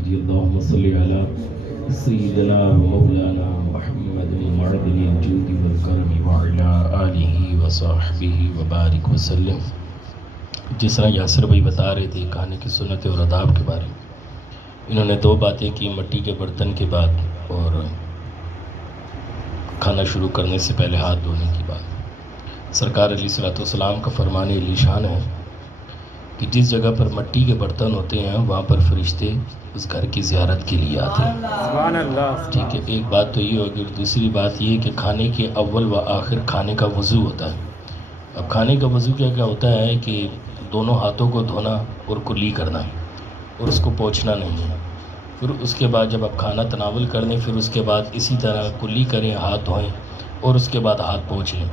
الحاج اللهم صل على سيدنا مولانا محمد المعدن الجود والكرم وعلى آله وصحبه وبارك وسلم۔ جس طرح یاسر بھائی بتا رہے تھے کھانے کی سنت اور آداب کے بارے میں، انہوں نے دو باتیں کی، مٹی کے برتن کے بعد اور کھانا شروع کرنے سے پہلے ہاتھ دھونے کی بات۔ سرکار علیہ الصلوۃ والسلام کا فرمان علی شان ہے کہ جس جگہ پر مٹی کے برتن ہوتے ہیں وہاں پر فرشتے اس گھر کی زیارت کے لیے آتے ہیں۔ سبحان اللہ۔ ٹھیک ہے، ایک بات تو یہ ہوگی، اور دوسری بات یہ کہ کھانے کے اول و آخر کھانے کا وضو ہوتا ہے۔ اب کھانے کا وضو کیا ہوتا ہے کہ دونوں ہاتھوں کو دھونا اور کلی کرنا ہے اور اس کو پوچھنا نہیں ہے۔ پھر اس کے بعد جب آپ کھانا تناول کر لیں پھر اس کے بعد اسی طرح کلی کریں، ہاتھ دھوئیں اور اس کے بعد ہاتھ پوچھ لیں۔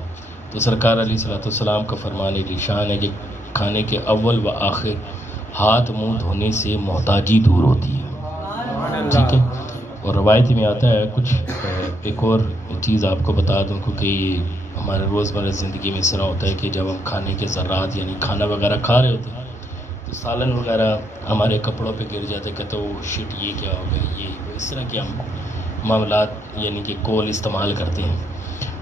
تو سرکار علیہ الصلوۃ والسلام کا فرمان علی شان ہے کہ کھانے کے اول و آخر ہاتھ منہ دھونے سے محتاجی دور ہوتی ہے۔ ٹھیک ہے، اور روایت میں آتا ہے کچھ ایک اور چیز آپ کو بتا دوں، کیونکہ یہ ہمارے روزمرہ زندگی میں اس طرح ہوتا ہے کہ جب ہم کھانے کے ذرات یعنی کھانا وغیرہ کھا رہے ہوتے ہیں تو سالن وغیرہ ہمارے کپڑوں پہ گر جاتے، کہتے وہ شٹ یہ کیا ہو گیا، یہ اس طرح کے ہم معاملات یعنی کہ کول استعمال کرتے ہیں۔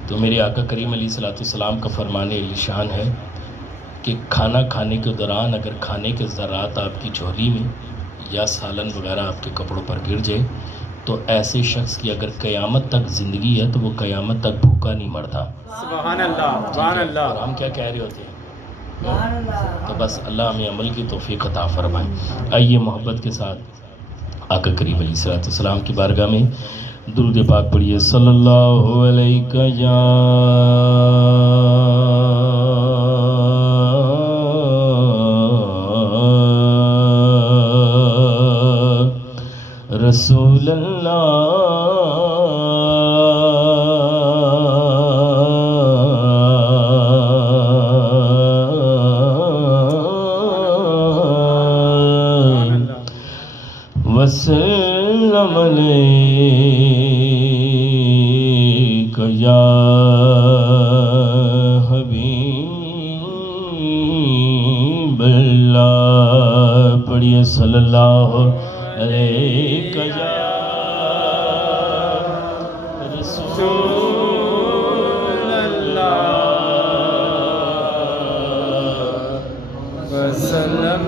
تو میرے آقا کریم علیہ الصلوۃ والسلام کا فرمان علی شان ہے کہ کھانا کھانے کے دوران اگر کھانے کے ذرات آپ کی جھولی میں یا سالن وغیرہ آپ کے کپڑوں پر گر جائے تو ایسے شخص کی اگر قیامت تک زندگی ہے تو وہ قیامت تک بھوکا نہیں مرتا۔ سبحان اللہ، سبحان اللہ۔ اور ہم کیا کہہ رہے ہوتے ہیں؟ تو بس اللہ ہمیں عمل کی توفیق عطا فرمائے۔ آئیے محبت کے ساتھ آقا کریم علیہ الصلوۃ والسلام کی بارگاہ میں درود پاک پڑھیے، صلی اللہ علیہ یا رسول اللہ، وسلم علیک یا حبیب اللہ، پڑھیے صلی اللہ علیک یا رسول اللہ، وسلم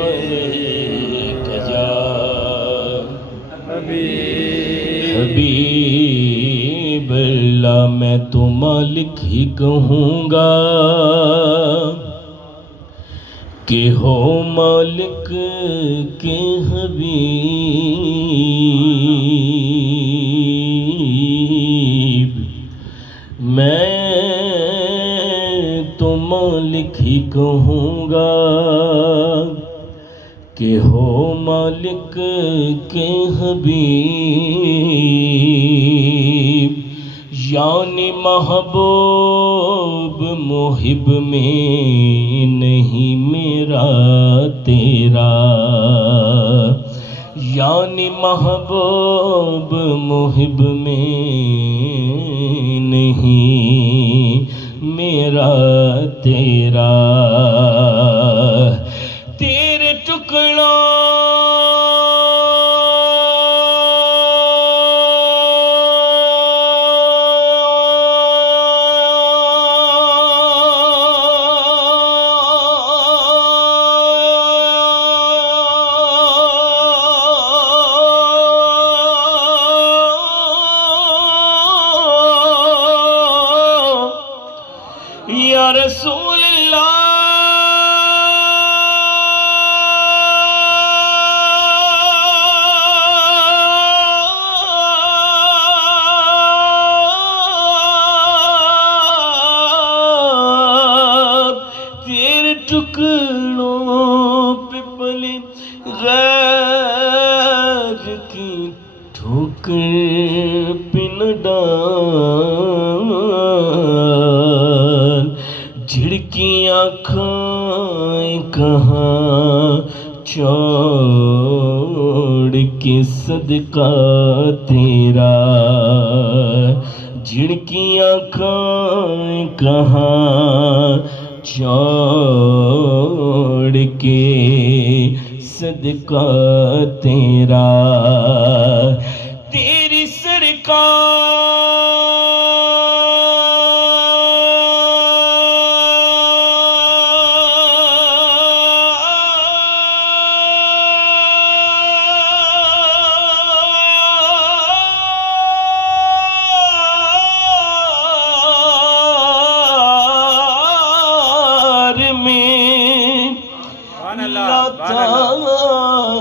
علیک یا حبیب اللہ۔ میں تو مالک ہی کہوں گا کہ ہو مالک کے حبیب، میں تو مالک ہی کہوں گا کہ ہو مالک کے حبیب، یعنی محبوب محب میں نہیں میرا تیرا، یعنی محبوب محب میں نہیں میرا تیرا، تیرے ٹکڑوں یا رسول اللہ تیرے ٹکڑوں پہ پلی غیر کی ٹھوکر پن ڈال، جھڑکیاں کھائیں کہاں چھوڑ کے صدقہ تیرا، جھڑکیاں کھائیں کہاں چھوڑ کے صدقہ تیرا، تیری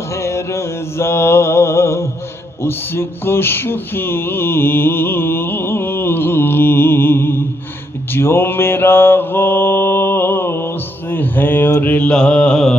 ہے رضا اس کو شفیع جو میرا غوث ہے اور لا